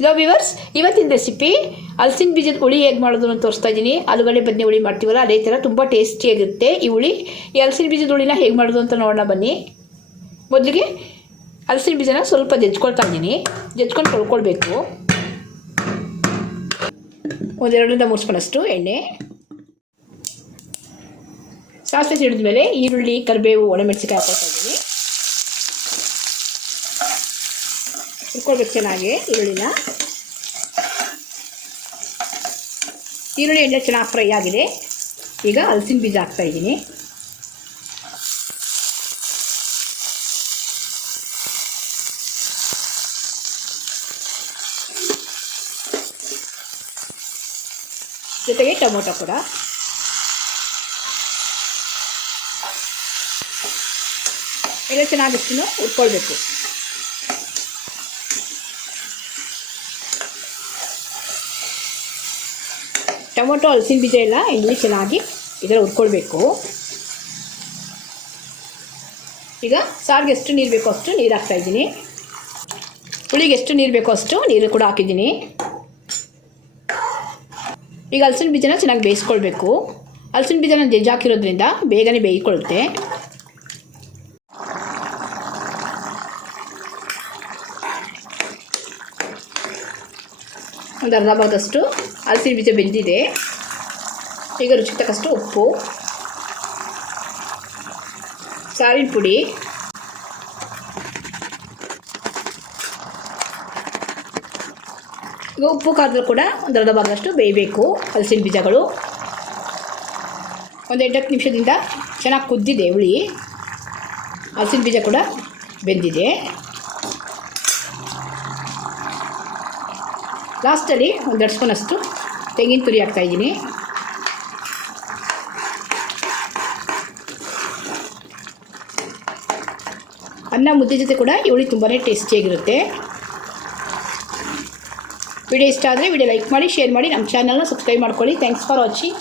Hello viewers ಇವತ್ತಿನ recipe ಹಲಸಿನ ಬೀಜದ ಹುಳಿ ಹೇಗೆ ಮಾಡೋದು ಅಂತ ತೋರಿಸ್ತಾ ಇದ್ದೀನಿ ಆಲೂಗಡ್ಡೆ ಬದನೆ ಹುಳಿ ಮಾಡ್ತೀವಲ್ಲ, ಅದೇ ಥರ ತುಂಬ ಟೇಸ್ಟಿಯಾಗಿರುತ್ತೆ ಈ ಹುಳಿ. ಈ ಹಲಸಿನ ಬೀಜದ ಹುಳಿನ ಹೇಗೆ ಮಾಡೋದು ಅಂತ ನೋಡೋಣ ಬನ್ನಿ. ಮೊದಲಿಗೆ ಹಲಸಿನ ಬೀಜನ ಸ್ವಲ್ಪ ಜಜ್ಕೊಳ್ತಾ ಇದ್ದೀನಿ ಜಜ್ಕೊಂಡು ತೊಳ್ಕೊಳ್ಬೇಕು. ಒಂದೆರಡರಿಂದ ಮೂರು ಸ್ಪೂನಷ್ಟು ಎಣ್ಣೆ. ಸಾಸಿವೆ ಸಿಡಿದ ಮೇಲೆ ಈರುಳ್ಳಿ, ಕರಿಬೇವು ಒಣಮೆಣಸಿಕಾಯಿ ಹಾಕೋತಾ ಇದ್ದೀನಿ ಹುರ್ಕೊಳ್ಬೇಕು ಚೆನ್ನಾಗಿ, ಈರುಳ್ಳಿನ. ಈರುಳ್ಳಿ ಎಣ್ಣೆ ಚೆನ್ನಾಗಿ ಫ್ರೈ ಆಗಿದೆ. ಈಗ ಹಲಸಿನ ಬೀಜ ಹಾಕ್ತಾ ಇದ್ದೀನಿ. ಜೊತೆಗೆ ಟೊಮೊಟೊ ಕೂಡ. ಎಲ್ಲ ಚೆನ್ನಾಗಿಷ್ಟು ಉಟ್ಕೊಳ್ಬೇಕು ಟೊಮೊಟೊ, ಹಲಸಿನ ಬೀಜ ಎಲ್ಲ ಇಲ್ಲಿ ಚೆನ್ನಾಗಿ ಇದರ ಹುರ್ಕೊಳ್ಬೇಕು. ಈಗ ಸಾರಿಗೆ ಎಷ್ಟು ನೀರು ಬೇಕೋ ಅಷ್ಟು ನೀರು ಹಾಕ್ತಾ ಇದ್ದೀನಿ. ಹುಳಿಗೆ ಎಷ್ಟು ನೀರು ಬೇಕೋ ಅಷ್ಟು ನೀರು ಕೂಡ ಹಾಕಿದ್ದೀನಿ. ಈಗ ಹಲಸಿನ ಬೀಜನ ಚೆನ್ನಾಗಿ ಬೇಯಿಸ್ಕೊಳ್ಬೇಕು. ಹಲಸಿನ ಬೀಜನ ಜಜ್ಜಾಕಿರೋದ್ರಿಂದ ಬೇಗನೆ ಬೇಯಿಕೊಳ್ಳುತ್ತೆ ಒಂದು ಅರ್ಧ ಭಾಗದಷ್ಟು ಹಲಸಿನ ಬೀಜ ಬೆಂದಿದೆ. ಈಗ ರುಚಿಗೆ ತಕ್ಕಷ್ಟು ಉಪ್ಪು, ಸಾರಿನ ಪುಡಿ, ಈಗ ಉಪ್ಪು ಖಾರದಲ್ಲಿ ಕೂಡ ಒಂದು ಅರ್ಧ ಭಾಗದಷ್ಟು ಬೇಯಬೇಕು ಹಲಸಿನ ಬೀಜಗಳು. ಒಂದು ಎಂಟತ್ತು ನಿಮಿಷದಿಂದ ಚೆನ್ನಾಗಿ ಕುದ್ದಿದೆ ಹುಳಿ. ಹಲಸಿನ ಬೀಜ ಕೂಡ ಬೆಂದಿದೆ. ಲಾಸ್ಟಲ್ಲಿ ಒಂದು ಎರಡು ಸ್ಪೂನಷ್ಟು ತೆಂಗಿನ ತುರಿ ಹಾಕ್ತಾಯಿದ್ದೀನಿ ಅನ್ನ ಮುದ್ದೆ ಜೊತೆ ಕೂಡ ಹುಳಿ ತುಂಬಾ ಟೇಸ್ಟಿಯಾಗಿರುತ್ತೆ. ವಿಡಿಯೋ ಇಷ್ಟ ಆದರೆ ವಿಡಿಯೋ ಲೈಕ್ ಮಾಡಿ, ಶೇರ್ ಮಾಡಿ, ನಮ್ಮ ಚಾನಲ್ನ ಸಬ್ಸ್ಕ್ರೈಬ್ ಮಾಡ್ಕೊಳ್ಳಿ. Thanks for watching